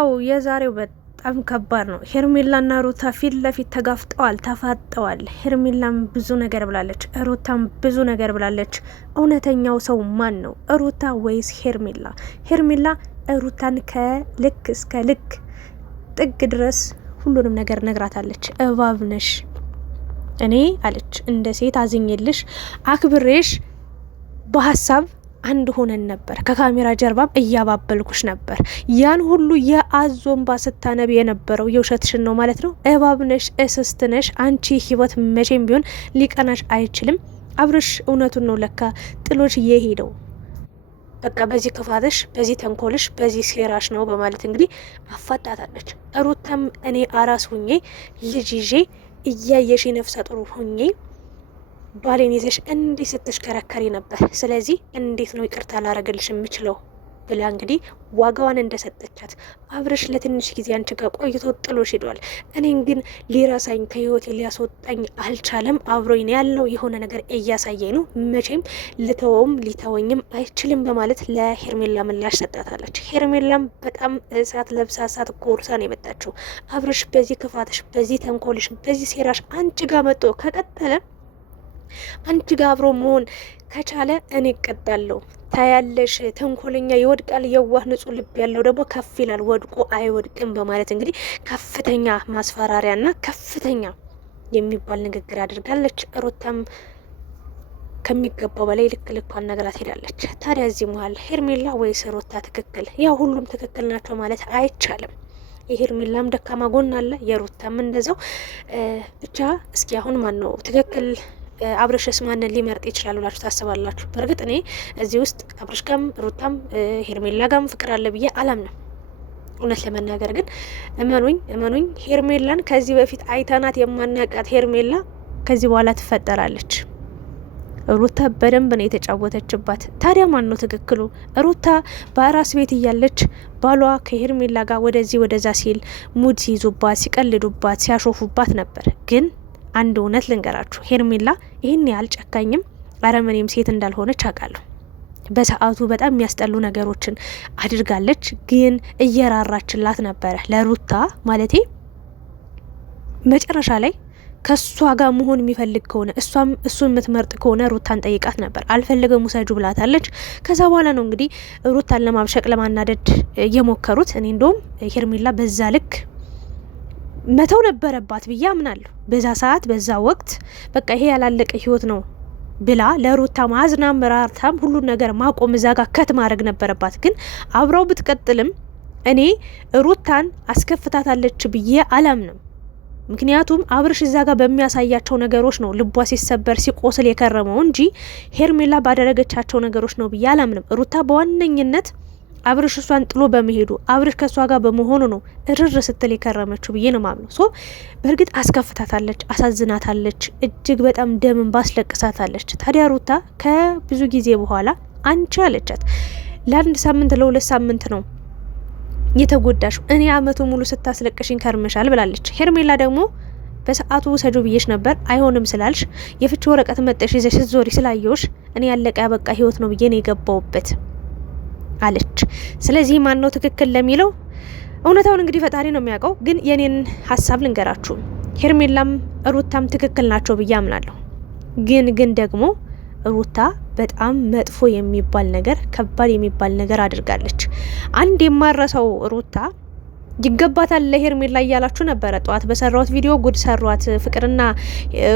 ዋው የዛሬው በጣም ከባድ ነው። ሄርሜላና ሩታ ፊት ለፊት ተጋፍጠዋል፣ ተፋጠዋል። ሄርሜላም ብዙ ነገር ብላለች፣ ሩታም ብዙ ነገር ብላለች። እውነተኛው ሰው ማን ነው? ሩታ ወይስ ሄርሜላ? ሄርሜላ ሩታን ከልክ እስከ ልክ ጥግ ድረስ ሁሉንም ነገር ነግራታለች። እባብ ነሽ እኔ አለች እንደ ሴት አዝኜልሽ አክብሬሽ በሀሳብ አንድ ሆነን ነበር። ከካሜራ ጀርባም እያባበልኩሽ ነበር። ያን ሁሉ የአዞንባ ስታነብ የነበረው የውሸትሽን ነው ማለት ነው። እባብነሽ፣ እስስትነሽ። አንቺ ህይወት መቼም ቢሆን ሊቀናሽ አይችልም። አብርሽ እውነቱን ነው ለካ ጥሎሽ እየሄደው በቃ በዚህ ክፋትሽ፣ በዚህ ተንኮልሽ፣ በዚህ ሴራሽ ነው በማለት እንግዲህ አፋጣታለች። ሩታም እኔ አራስ ሁኜ ልጅ ይዤ እያየሽ ነፍሰ ጥሩ ሁኜ ባሌን ይዘሽ እንዲህ ስትሽከረከሪ ነበር። ስለዚህ እንዴት ነው ይቅርታ ላረግልሽ የምችለው ብላ እንግዲህ ዋጋዋን እንደሰጠቻት አብርሽ ለትንሽ ጊዜ አንቺ ጋር ቆይቶ ጥሎሽ ሄዷል። እኔን ግን ሊረሳኝ ከህይወቴ ሊያስወጣኝ አልቻለም። አብሮኝ ያለው የሆነ ነገር እያሳየኝ ነው። መቼም ልተወውም ሊተወኝም አይችልም በማለት ለሄርሜላ ምላሽ ሰጣታለች። ሄርሜላም በጣም እሳት ለብሳ እሳት ጎርሳ ነው የመጣችው። አብርሽ በዚህ ክፋትሽ፣ በዚህ ተንኮልሽ፣ በዚህ ሴራሽ አንቺ ጋር መጥቶ ከቀጠለ አንቺ ጋር አብሮ መሆን ከቻለ እኔ እቀጣለሁ። ታያለሽ፣ ተንኮለኛ ይወድቃል፣ የዋህ ንጹህ ልብ ያለው ደግሞ ከፍ ይላል፣ ወድቆ አይወድቅም በማለት እንግዲህ ከፍተኛ ማስፈራሪያና ከፍተኛ የሚባል ንግግር አድርጋለች። ሩታም ከሚገባው በላይ ልክ ልኳን ነግራት ሄዳለች። ታዲያ እዚህ መሀል ሄርሜላ ወይስ ሩታ ትክክል? ያው ሁሉም ትክክል ናቸው ማለት አይቻልም። የሄርሜላም ደካማ ጎን አለ፣ የሩታም እንደዛው። ብቻ እስኪ አሁን ማን ነው ትክክል? አብርሽስ ማንን ሊመርጥ ይችላል ብላችሁ ታስባላችሁ? በእርግጥ እኔ እዚህ ውስጥ አብርሽ ጋም ሩታም ሄርሜላ ጋም ፍቅር አለ ብዬ አላምንም። እውነት ለመናገር ግን እመኑኝ ሄርሜላን ከዚህ በፊት አይተናት የማናቃት ሄርሜላ ከዚህ በኋላ ትፈጠራለች። ሩታ በደንብ ነው የተጫወተችባት። ታዲያ ማን ነው ትክክሉ? ሩታ በአራስ ቤት እያለች ባሏ ከሄርሜላ ጋር ወደዚህ ወደዛ ሲል ሙድ ሲይዙባት፣ ሲቀልዱባት፣ ሲያሾፉባት ነበር። ግን አንድ እውነት ልንገራችሁ፣ ሄርሜላ ይህን ያህል ጨካኝም አረመኔም ሴት እንዳልሆነች አውቃለሁ። በሰዓቱ በጣም የሚያስጠሉ ነገሮችን አድርጋለች፣ ግን እየራራችላት ነበረ ለሩታ ማለቴ። መጨረሻ ላይ ከሷ ጋር መሆን የሚፈልግ ከሆነ እሷም እሱን የምትመርጥ ከሆነ ሩታን ጠይቃት ነበር። አልፈልገም ውሰጁ ብላታለች። ከዛ በኋላ ነው እንግዲህ ሩታን ለማብሸቅ ለማናደድ የሞከሩት። እኔ እንደውም ሄርሜላ በዛ ልክ መተው ነበረባት ብዬ አምናለሁ። በዛ ሰዓት በዛ ወቅት በቃ ይሄ ያላለቀ ህይወት ነው ብላ ለሩታ ማዝናም ራርታም ሁሉን ነገር ማቆም እዛ ጋር ከት ማድረግ ነበረባት። ግን አብረው ብትቀጥልም እኔ ሩታን አስከፍታታለች ብዬ አላምንም። ምክንያቱም አብርሽ እዛ ጋር በሚያሳያቸው ነገሮች ነው ልቧ ሲሰበር ሲቆስል የከረመው እንጂ ሄርሜላ ባደረገቻቸው ነገሮች ነው ብዬ አላምንም። ሩታ በዋነኝነት አብርሽ እሷን ጥሎ በመሄዱ አብርሽ ከእሷ ጋር በመሆኑ ነው እርር ስትል የከረመችው ብዬ ነው ማምነው። ሶ በእርግጥ አስከፍታታለች፣ አሳዝናታለች፣ እጅግ በጣም ደምን ባስለቅሳታለች። ታዲያ ሩታ ከብዙ ጊዜ በኋላ አንቺ አለቻት ለአንድ ሳምንት ለሁለት ሳምንት ነው የተጎዳሽ፣ እኔ አመቱ ሙሉ ስታስለቅሽኝ ከርመሻል ብላለች። ሄርሜላ ደግሞ በሰዓቱ ውሰጁ ብዬሽ ነበር አይሆንም ስላልሽ የፍቺ ወረቀት መጠሽ ይዘሽ ስትዞሪ ስላየውሽ እኔ ያለቀ ያበቃ ህይወት ነው ብዬ ነው የገባውበት አለች። ስለዚህ ማን ነው ትክክል ለሚለው እውነታውን እንግዲህ ፈጣሪ ነው የሚያውቀው። ግን የኔን ሀሳብ ልንገራችሁ፣ ሄርሜላም ሩታም ትክክል ናቸው ብዬ አምናለሁ። ግን ደግሞ ሩታ በጣም መጥፎ የሚባል ነገር፣ ከባድ የሚባል ነገር አድርጋለች። አንድ የማረሰው ሩታ ይገባታል ለሄርሜላ እያላችሁ ነበረ። ጠዋት በሰራሁት ቪዲዮ ጉድ ሰሯት፣ ፍቅርና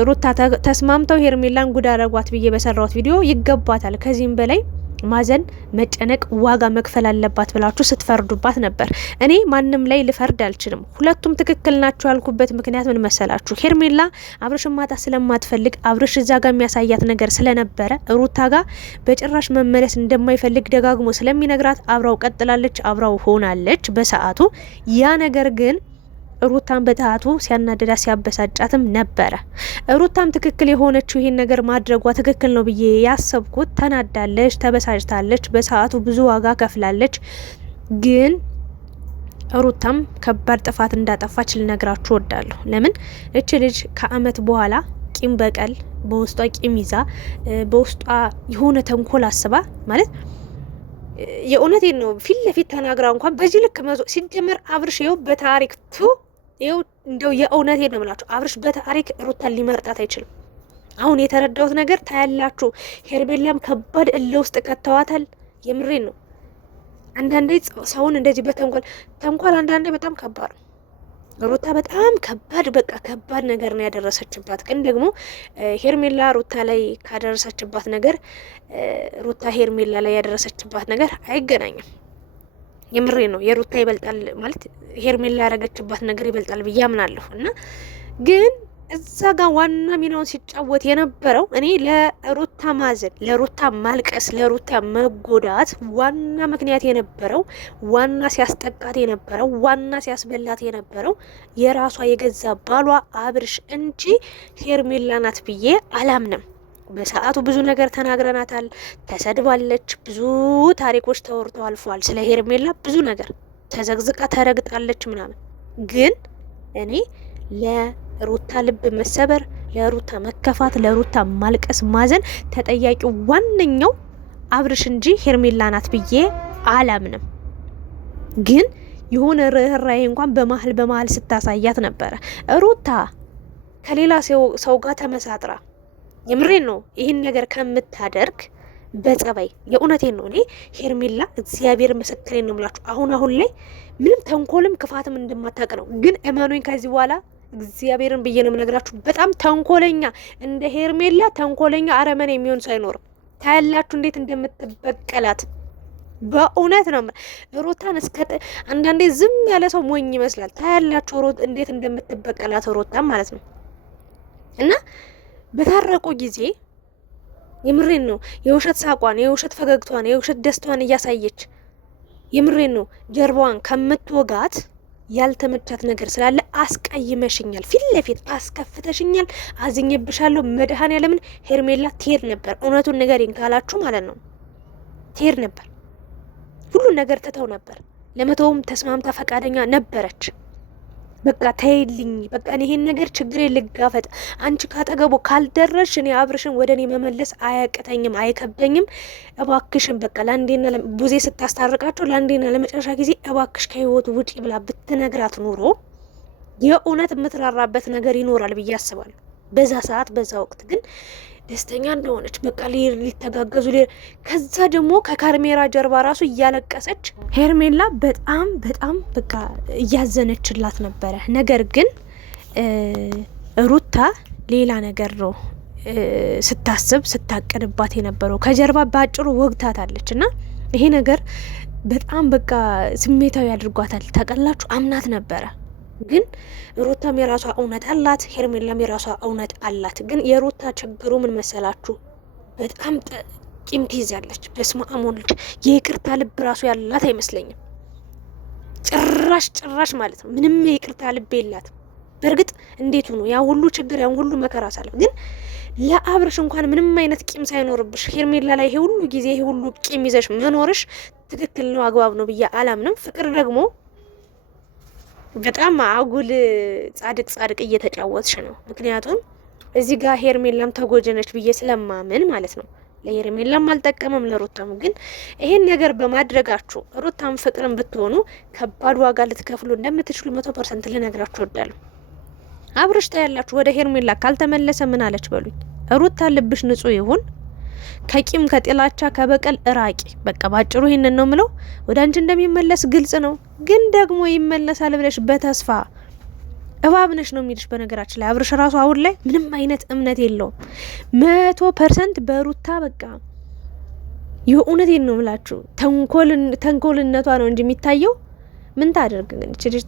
ሩታ ተስማምተው ሄርሜላን ጉድ አረጓት ብዬ በሰራሁት ቪዲዮ ይገባታል፣ ከዚህም በላይ ማዘን፣ መጨነቅ፣ ዋጋ መክፈል አለባት ብላችሁ ስትፈርዱባት ነበር። እኔ ማንም ላይ ልፈርድ አልችልም። ሁለቱም ትክክል ናቸው ያልኩበት ምክንያት ምን መሰላችሁ? ሄርሜላ አብርሽን ማጣት ስለማትፈልግ አብርሽ እዛ ጋር የሚያሳያት ነገር ስለነበረ ሩታ ጋር በጭራሽ መመለስ እንደማይፈልግ ደጋግሞ ስለሚነግራት አብራው ቀጥላለች፣ አብራው ሆናለች በሰዓቱ። ያ ነገር ግን ሩታን በሰዓቱ ሲያናደዳ ሲያበሳጫትም ነበረ። ሩታም ትክክል የሆነችው ይሄን ነገር ማድረጓ ትክክል ነው ብዬ ያሰብኩት፣ ተናዳለች፣ ተበሳጭታለች፣ በሰዓቱ ብዙ ዋጋ ከፍላለች። ግን ሩታም ከባድ ጥፋት እንዳጠፋች ልነግራችሁ ወዳለሁ። ለምን እች ልጅ ከአመት በኋላ ቂም በቀል በውስጧ ቂም ይዛ በውስጧ የሆነ ተንኮል አስባ ማለት የእውነቴን ነው ፊት ለፊት ተናግራ እንኳን በዚህ ልክ ሲጀመር አብርሽ ይኸው በታሪክ ይኸው እንደው የእውነቴን ነው የምላችሁ አብርሽ በታሪክ ሩታን ሊመርጣት አይችልም። አሁን የተረዳሁት ነገር ታያላችሁ። ሄርሜላም ከባድ እልህ ውስጥ ከተዋታል። የምሬን ነው። አንዳንዴ ሰውን እንደዚህ ተንኮል አንዳንዴ በጣም ከባድ ነው። ሩታ በጣም ከባድ በቃ ከባድ ነገር ነው ያደረሰችባት። ግን ደግሞ ሄርሜላ ሩታ ላይ ካደረሰችባት ነገር ሩታ ሄርሜላ ላይ ያደረሰችባት ነገር አይገናኝም። የምሬ ነው። የሩታ ይበልጣል ማለት ሄርሜላ ያደረገችባት ነገር ይበልጣል ብዬ አምናለሁ። እና ግን እዛ ጋር ዋና ሚናውን ሲጫወት የነበረው እኔ ለሩታ ማዘን፣ ለሩታ ማልቀስ፣ ለሩታ መጎዳት ዋና ምክንያት የነበረው ዋና ሲያስጠቃት የነበረው ዋና ሲያስበላት የነበረው የራሷ የገዛ ባሏ አብርሽ እንጂ ሄርሜላ ናት ብዬ አላምንም። በሰዓቱ ብዙ ነገር ተናግረናታል። ተሰድባለች። ብዙ ታሪኮች ተወርተው አልፈዋል። ስለ ሄርሜላ ብዙ ነገር ተዘግዝቃ ተረግጣለች ምናምን። ግን እኔ ለሩታ ልብ መሰበር፣ ለሩታ መከፋት፣ ለሩታ ማልቀስ፣ ማዘን ተጠያቂው ዋነኛው አብርሽ እንጂ ሄርሜላ ናት ብዬ አላምንም። ግን የሆነ ርህራሄ እንኳን በመሀል ስታሳያት ነበረ ሩታ ከሌላ ሰው ጋር ተመሳጥራ የምሬን ነው ይህን ነገር ከምታደርግ በጸባይ የእውነቴን ነው። እኔ ሄርሜላ እግዚአብሔር ምስክሬን ነው የምላችሁ አሁን ላይ ምንም ተንኮልም ክፋትም እንደማታውቅ ነው። ግን እመኑኝ ከዚህ በኋላ እግዚአብሔርን ብዬ ነው የምነግራችሁ በጣም ተንኮለኛ እንደ ሄርሜላ ተንኮለኛ አረመኔ የሚሆን ሰው አይኖርም። ታያላችሁ እንዴት እንደምትበቀላት በእውነት ነው። ሩታን አንዳንዴ ዝም ያለ ሰው ሞኝ ይመስላል። ታያላችሁ እንዴት እንደምትበቀላት ሩታን ማለት ነው። እና በታረቁ ጊዜ የምሬን ነው የውሸት ሳቋን፣ የውሸት ፈገግቷን፣ የውሸት ደስታዋን እያሳየች የምሬን ነው ጀርባዋን ከምትወጋት ያልተመቻት ነገር ስላለ አስቀይመሽኛል፣ ፊት ለፊት አስከፍተሽኛል፣ አዝኜብሻለሁ። መድኃኔዓለምን ሄርሜላ ትሄድ ነበር። እውነቱን ንገሪኝ ካላችሁ ማለት ነው ትሄድ ነበር። ሁሉን ነገር ትተው ነበር። ለመተውም ተስማምታ ፈቃደኛ ነበረች። በቃ ተይልኝ፣ በቃ ይሄን ነገር ችግሬ ልጋፈጥ፣ አንቺ ካጠገቡ ካልደረሽ እኔ አብርሽን ወደ እኔ መመለስ አያቅተኝም፣ አይከብደኝም፣ እባክሽን በቃ ለአንዴና ቡዜ ስታስታርቃቸው ለአንዴና ለመጨረሻ ጊዜ እባክሽ ከህይወቱ ውጪ ብላ ብትነግራት ኑሮ የእውነት የምትራራበት ነገር ይኖራል ብዬ አስባለሁ። በዛ ሰዓት በዛ ወቅት ግን ደስተኛ እንደሆነች በቃ ሊተጋገዙ ከዛ ደግሞ ከካሜራ ጀርባ ራሱ እያለቀሰች ሄርሜላ በጣም በጣም በቃ እያዘነችላት ነበረ። ነገር ግን ሩታ ሌላ ነገር ነው ስታስብ ስታቀድባት የነበረው ከጀርባ በአጭሩ ወግታታለች። እና ይሄ ነገር በጣም በቃ ስሜታዊ አድርጓታል። ታውቃላችሁ አምናት ነበረ። ግን ሩታም የራሷ እውነት አላት፣ ሄርሜላም የራሷ እውነት አላት። ግን የሩታ ችግሩ ምን መሰላችሁ? በጣም ቂም ትይዛለች። በስመ አብ ወልድ የይቅርታ ልብ ራሱ ያላት አይመስለኝም። ጭራሽ ማለት ነው ምንም የይቅርታ ልብ የላትም። በእርግጥ እንዴት ሆኖ ያ ሁሉ ችግር ያ ሁሉ መከራ ሳለፍ ግን ለአብርሽ እንኳን ምንም አይነት ቂም ሳይኖርብሽ ሄርሜላ ላይ ይሄ ሁሉ ጊዜ ይሄ ሁሉ ቂም ይዘሽ መኖርሽ ትክክል ነው፣ አግባብ ነው ብዬ አላምንም። ፍቅር ደግሞ በጣም አጉል ጻድቅ እየተጫወትሽ ነው። ምክንያቱም እዚህ ጋር ሄርሜላም ተጎጀነች ብዬ ስለማምን ማለት ነው። ለሄርሜላም አልጠቀመም ለሩታም። ግን ይሄን ነገር በማድረጋችሁ ሩታም ፍቅርን ብትሆኑ ከባድ ዋጋ ልትከፍሉ እንደምትችሉ 100% ልነግራችሁ እወዳለሁ። አብርሽ ታያላችሁ ወደ ሄርሜላ ካልተመለሰ ምን አለች በሉኝ። ሩታ ልብሽ ንጹህ ይሁን፣ ከቂም ከጥላቻ ከበቀል እራቂ። በቃ ባጭሩ ይሄንን ነው ምለው። ወደ አንቺ እንደሚመለስ ግልጽ ነው። ግን ደግሞ ይመለሳል ብለሽ በተስፋ እባብነሽ ነው የሚልሽ። በነገራችን ላይ አብርሽ ራሱ አሁን ላይ ምንም አይነት እምነት የለውም 100% በሩታ በቃ የእውነቴን ነው ምላችሁ። ተንኮልነቷ ነው እንጂ የሚታየው ምን ታደርግ ግን እቺ ልጅ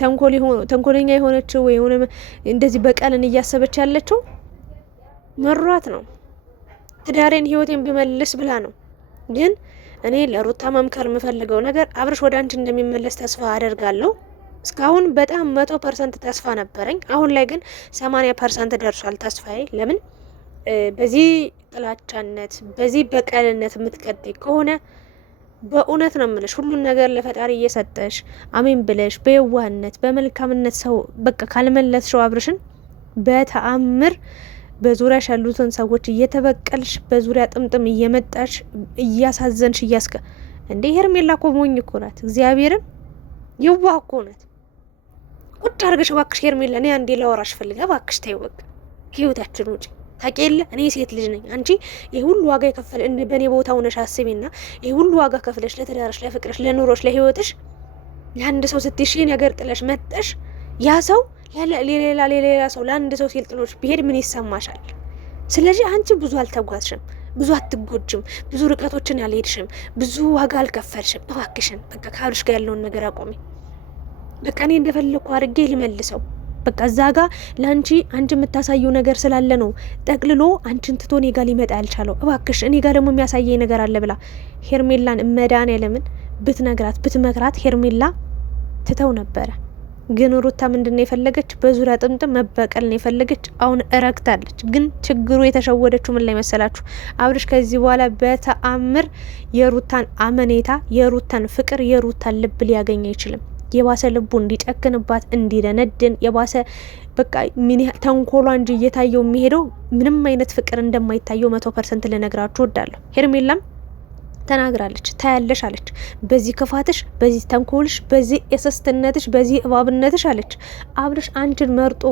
ተንኮለኛ የሆነችው ወይ የሆነ እንደዚህ በቀልን እያሰበች ያለችው መሯት ነው። ትዳሬን ህይወቴን ቢመልስ ብላ ነው። ግን እኔ ለሩታ መምከር የምፈልገው ነገር አብርሽ ወደ አንቺ እንደሚመለስ ተስፋ አደርጋለሁ። እስካሁን በጣም 100% ተስፋ ነበረኝ። አሁን ላይ ግን 80% ደርሷል ተስፋዬ። ለምን በዚህ ጥላቻነት በዚህ በቀልነት የምትቀጥይ ከሆነ በእውነት ነው የምልሽ ሁሉን ነገር ለፈጣሪ እየሰጠሽ አሜን ብለሽ በየዋህነት በመልካምነት ሰው በቃ ካልመለስሽው አብርሽን በተአምር በዙሪያሽ ያሉትን ሰዎች እየተበቀልሽ በዙሪያ ጥምጥም እየመጣሽ እያሳዘንሽ እንዴ ሄርሜላ እኮ ሞኝ እኮ ናት። እግዚአብሔርን የዋህ እኮ ናት። ቁጭ አድርገሽ እባክሽ ሄርሜላ እኔ አንዴ ላወራሽ ፈልጋ እባክሽ ተይው በቃ ህይወታችን ውጪ። ታውቂ የለ እኔ ሴት ልጅ ነኝ። አንቺ ይሄ ሁሉ ዋጋ የከፈለ በእኔ ቦታ ሆነሽ አስቢና ይሄ ሁሉ ዋጋ ከፍለሽ ለትዳርሽ፣ ለፍቅርሽ፣ ለኑሮሽ፣ ለህይወትሽ ለአንድ ሰው ስትሽ ነገር ጥለሽ መጠሽ ያ ሰው ሌላ ሰው ለአንድ ሰው ሲል ጥሎሽ ቢሄድ ምን ይሰማሻል? ስለዚህ አንቺ ብዙ አልተጓዝሽም፣ ብዙ አትጎጅም፣ ብዙ ርቀቶችን አልሄድሽም፣ ብዙ ዋጋ አልከፈልሽም። እባክሽን በቃ ከአብርሽ ጋር ያለውን ነገር አቆሚ። በቃ እኔ እንደፈለኩ አድርጌ ልመልሰው። በቃ እዛ ጋ ለአንቺ አንቺ የምታሳየው ነገር ስላለ ነው ጠቅልሎ አንቺን ትቶ እኔ ጋር ሊመጣ ያልቻለው። እባክሽ እኔ ጋር ደግሞ የሚያሳየኝ ነገር አለ ብላ ሄርሜላን መድኃኒዓለምን ብትነግራት ብትመክራት ሄርሜላ ትተው ነበረ። ግን ሩታ ምንድነው የፈለገች? በዙሪያ ጥምጥም መበቀል ነው የፈለገች። አሁን እረግታለች። ግን ችግሩ የተሸወደችው ምን ላይ መሰላችሁ? አብርሽ ከዚህ በኋላ በተአምር የሩታን አመኔታ፣ የሩታን ፍቅር፣ የሩታን ልብ ሊያገኝ አይችልም። የባሰ ልቡ እንዲጨክንባት እንዲደነድን የባሰ በቃ ምን ተንኮሏ እንጂ እየታየው የሚሄደው ምንም አይነት ፍቅር እንደማይታየው 100% ልነግራችሁ እወዳለሁ። ሄርሜላም ተናግራለች። ታያለሽ አለች። በዚህ ክፋትሽ፣ በዚህ ተንኮልሽ፣ በዚህ የሰስትነትሽ፣ በዚህ እባብነትሽ አለች አብርሽ አንቺን መርጦ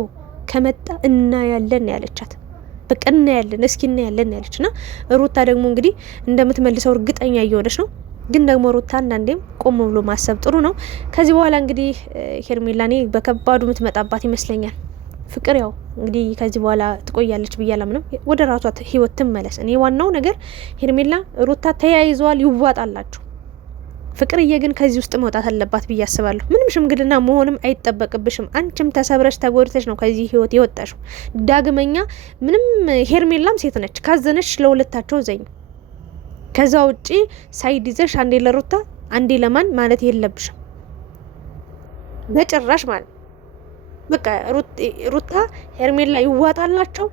ከመጣ እናያለን ያለቻት። በቃ እናያለን፣ እስኪ እናያለን ያለች እና ሩታ ደግሞ እንግዲህ እንደምትመልሰው እርግጠኛ እየሆነች ነው። ግን ደግሞ ሩታ አንዳንዴም ቆም ብሎ ማሰብ ጥሩ ነው። ከዚህ በኋላ እንግዲህ ሄርሜላኔ በከባዱ የምትመጣባት ይመስለኛል። ፍቅር ያው እንግዲህ ከዚህ በኋላ ትቆያለች ብዬ አላምንም። ወደ ራሷ ህይወት ትመለስ። እኔ ዋናው ነገር ሄርሜላ ሩታ ተያይዘዋል፣ ይዋጣላችሁ። ፍቅርዬ ግን ከዚህ ውስጥ መውጣት አለባት ብዬ አስባለሁ። ምንም ሽምግልና መሆንም አይጠበቅብሽም። አንቺም ተሰብረሽ ተጎድተሽ ነው ከዚህ ህይወት የወጣሽው። ዳግመኛ ምንም ሄርሜላም ሴት ነች፣ ካዘነች ለሁለታቸው ዘኝ። ከዛ ውጪ ሳይድ ይዘሽ አንዴ ለሩታ አንዴ ለማን ማለት የለብሽም በጭራሽ ማለት። በቃ ሩታ ሄርሜላ ይዋጣላቸው።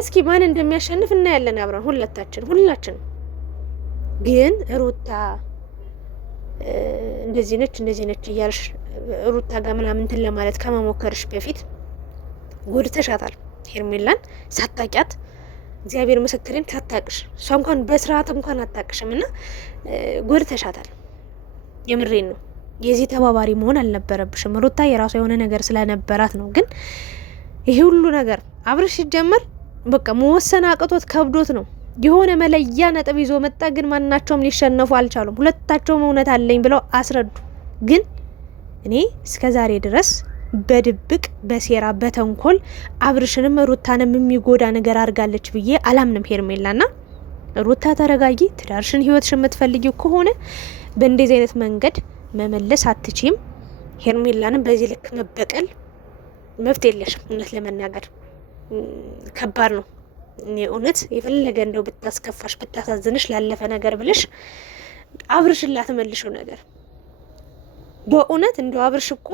እስኪ ማን እንደሚያሸንፍ እናያለን አብረን ሁላችን። ግን ሩታ እንደዚህ ነች እያልሽ ሩታ ጋር ምናምን እንትን ለማለት ከመሞከርሽ በፊት ጎድተሻታል ሄርሜላን ሳታቂያት። እግዚአብሔር ምስክሬን ሳታቅሽ እሷ እንኳን በስርዓት እንኳን አታቅሽም እና ጎድተሻታል። የምሬን ነው። የዚህ ተባባሪ መሆን አልነበረብሽም። ሩታ የራሷ የሆነ ነገር ስለነበራት ነው። ግን ይሄ ሁሉ ነገር አብርሽ ሲጀመር በቃ መወሰን አቅቶት ከብዶት ነው። የሆነ መለያ ነጥብ ይዞ መጣ። ግን ማናቸውም ሊሸነፉ አልቻሉም። ሁለታቸውም እውነት አለኝ ብለው አስረዱ። ግን እኔ እስከ ዛሬ ድረስ በድብቅ በሴራ በተንኮል አብርሽንም ሩታንም የሚጎዳ ነገር አድርጋለች ብዬ አላምንም። ሄርሜላና ሩታ ተረጋጊ። ትዳርሽን ህይወትሽን የምትፈልጊው ከሆነ በእንደዚህ አይነት መንገድ መመለስ አትችም። ሄርሜላንም በዚህ ልክ መበቀል መብት የለሽም። እውነት ለመናገር ከባድ ነው። እውነት የፈለገ እንደው ብታስከፋሽ ብታሳዝንሽ ላለፈ ነገር ብለሽ አብርሽን ላትመልሽው ነገር በእውነት እንደው አብርሽ እኮ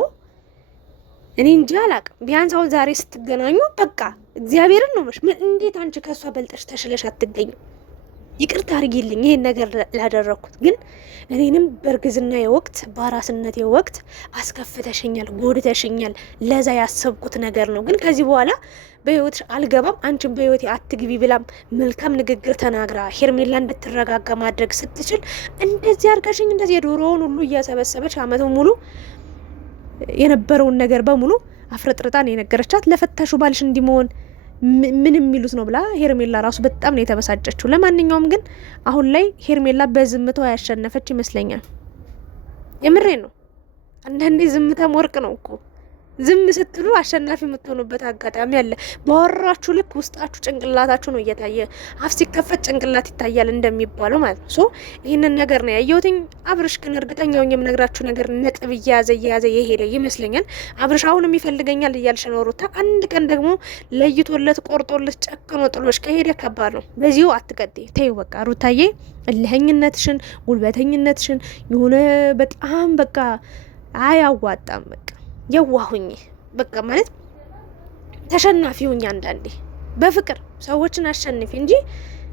እኔ እንጂ አላቅም። ቢያንስ አሁን ዛሬ ስትገናኙ በቃ እግዚአብሔርን ነው መሽ እንዴት አንቺ ከሷ በልጠሽ ተሽለሽ አትገኙ? ይቅርታ አድርጊልኝ ይሄን ነገር ላደረኩት። ግን እኔንም በእርግዝና ወቅት በአራስነት ወቅት አስከፍተሽኛል፣ ጎድተሽኛል። ለዛ ያሰብኩት ነገር ነው። ግን ከዚህ በኋላ በህይወትሽ አልገባም፣ አንቺን በህይወቴ አትግቢ ብላም መልካም ንግግር ተናግራ ሄርሜላ እንድትረጋጋ ማድረግ ስትችል እንደዚህ አድርጋሽኝ እንደዚህ የዶሮውን ሁሉ እያሰበሰበች አመቱ ሙሉ የነበረውን ነገር በሙሉ አፍረጥርጣን የነገረቻት ለፈታሹ ባልሽ እንዲመሆን ምን የሚሉት ነው ብላ ሄርሜላ ራሱ በጣም ነው የተበሳጨችው። ለማንኛውም ግን አሁን ላይ ሄርሜላ በዝምታው ያሸነፈች ይመስለኛል። የምሬን ነው። አንዳንዴ ዝምታም ወርቅ ነው እኮ። ዝም ስትሉ አሸናፊ የምትሆኑበት አጋጣሚ አለ። ባወራችሁ ልክ ውስጣችሁ ጭንቅላታችሁ ነው እየታየ። አፍ ሲከፈት ጭንቅላት ይታያል እንደሚባለው ማለት ነው። ሶ ይህንን ነገር ነው ያየሁትኝ። አብርሽ ግን እርግጠኛው የምነግራችሁ ነገር ነጥብ እየያዘ የሄደ ይመስለኛል። አብርሽ አሁንም ይፈልገኛል እያልሽ ነው ሩታ። አንድ ቀን ደግሞ ለይቶለት ቆርጦለት ጨክኖ ጥሎሽ ከሄደ ከባድ ነው። በዚሁ አትቀጥይ፣ ተይው በቃ ሩታዬ። እልኸኝነትሽን ጉልበተኝነትሽን የሆነ በጣም በቃ አያዋጣም። በቃ የዋሁኝ በቃ ማለት ተሸናፊ ሁኝ። አንዳንዴ በፍቅር ሰዎችን አሸንፊ እንጂ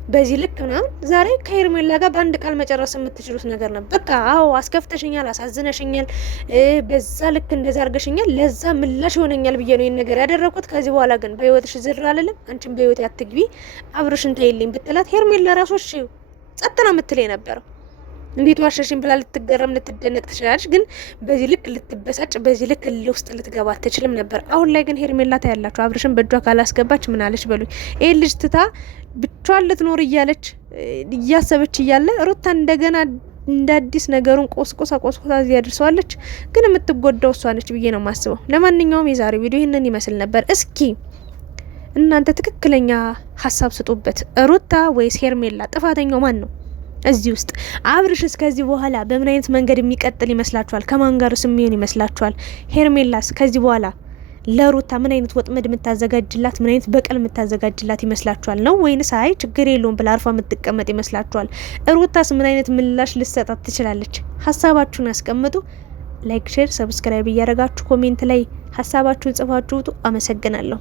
በዚህ ልክ ምናምን ዛሬ ከሄርሜላ ጋር በአንድ ቃል መጨረስ የምትችሉት ነገር ነው። በቃ አዎ አስከፍተሽኛል፣ አሳዝነሽኛል፣ በዛ ልክ እንደዛ አድርገሽኛል፣ ለዛ ምላሽ ይሆነኛል ብዬ ነው ይህን ነገር ያደረኩት። ከዚህ በኋላ ግን በህይወትሽ ዝር አልልም፣ አንቺም በህይወት አትግቢ፣ አብርሽን ተይልኝ ብትላት ሄርሜላ ራሱ እሺ ጸጥ ነው የምትል የነበረው። እንዴት ዋሸሽኝ ብላ ልትገረም ልትደነቅ ትችላለች። ግን በዚህ ልክ ልትበሳጭ በዚህ ልክ ውስጥ ልትገባ አትችልም ነበር። አሁን ላይ ግን ሄርሜላ ታያላችሁ፣ አብርሽን በእጇ ካላስገባች ምን አለች በሉኝ። ይህ ልጅ ትታ ብቻዋን ልትኖር እያለች እያሰበች እያለ ሩታ እንደገና እንደ አዲስ ነገሩን ቆስቆሳ እዚህ ያደርሰዋለች። ግን የምትጎዳው እሷ ነች ብዬ ነው የማስበው። ለማንኛውም የዛሬው ቪዲዮ ይህንን ይመስል ነበር። እስኪ እናንተ ትክክለኛ ሀሳብ ስጡበት። ሩታ ወይስ ሄርሜላ? ጥፋተኛው ማን ነው እዚህ ውስጥ? አብርሽስ ከዚህ በኋላ በምን አይነት መንገድ የሚቀጥል ይመስላችኋል? ከማን ጋርስ የሚሆን ይመስላችኋል? ሄርሜላስ ከዚህ በኋላ ለሩታ ምን አይነት ወጥመድ የምታዘጋጅላት ምን አይነት በቀል የምታዘጋጅላት ይመስላችኋል? ነው ወይንስ አይ ችግር የለውም ብላ አርፋ የምትቀመጥ ይመስላችኋል? ሩታስ ምን አይነት ምላሽ ልትሰጣት ትችላለች? ሀሳባችሁን ያስቀምጡ። ላይክ፣ ሼር፣ ሰብስክራይብ እያደረጋችሁ ኮሜንት ላይ ሀሳባችሁን ጽፋችሁ ውጡ። አመሰግናለሁ።